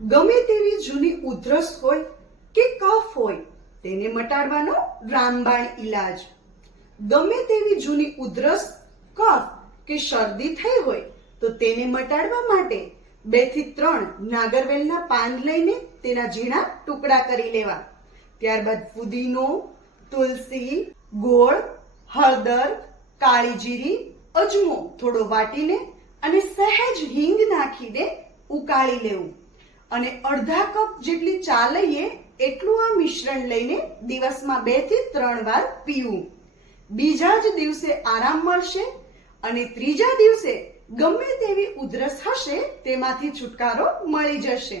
ગમે તેવી જૂની ઉધરસ હોય કે કફ હોય તેને મટાડવાનો રામબાણ ઈલાજ. ગમે તેવી જૂની ઉધરસ, કફ કે શરદી થઈ હોય તો તેને મટાડવા માટે 2 થી 3 નાગરવેલના પાન લઈને તેના ઝીણા ટુકડા કરી લેવા. ત્યારબાદ ફુદીનો, તુલસી, ગોળ, હળદર, કાળી જીરી, અજમો થોડો વાટીને અને સહેજ હિંગ નાખીને ઉકાળી લેવું અને અડધા કપ જેટલી ચા લઈએ એટલું આ મિશ્રણ લઈને દિવસમાં 2 થી 3 વાર પીવું. બીજા જ દિવસે આરામ મળશે અને ત્રીજા દિવસે ગમે તેવી ઉધરસ હશે તેમાંથી છુટકારો મળી જશે.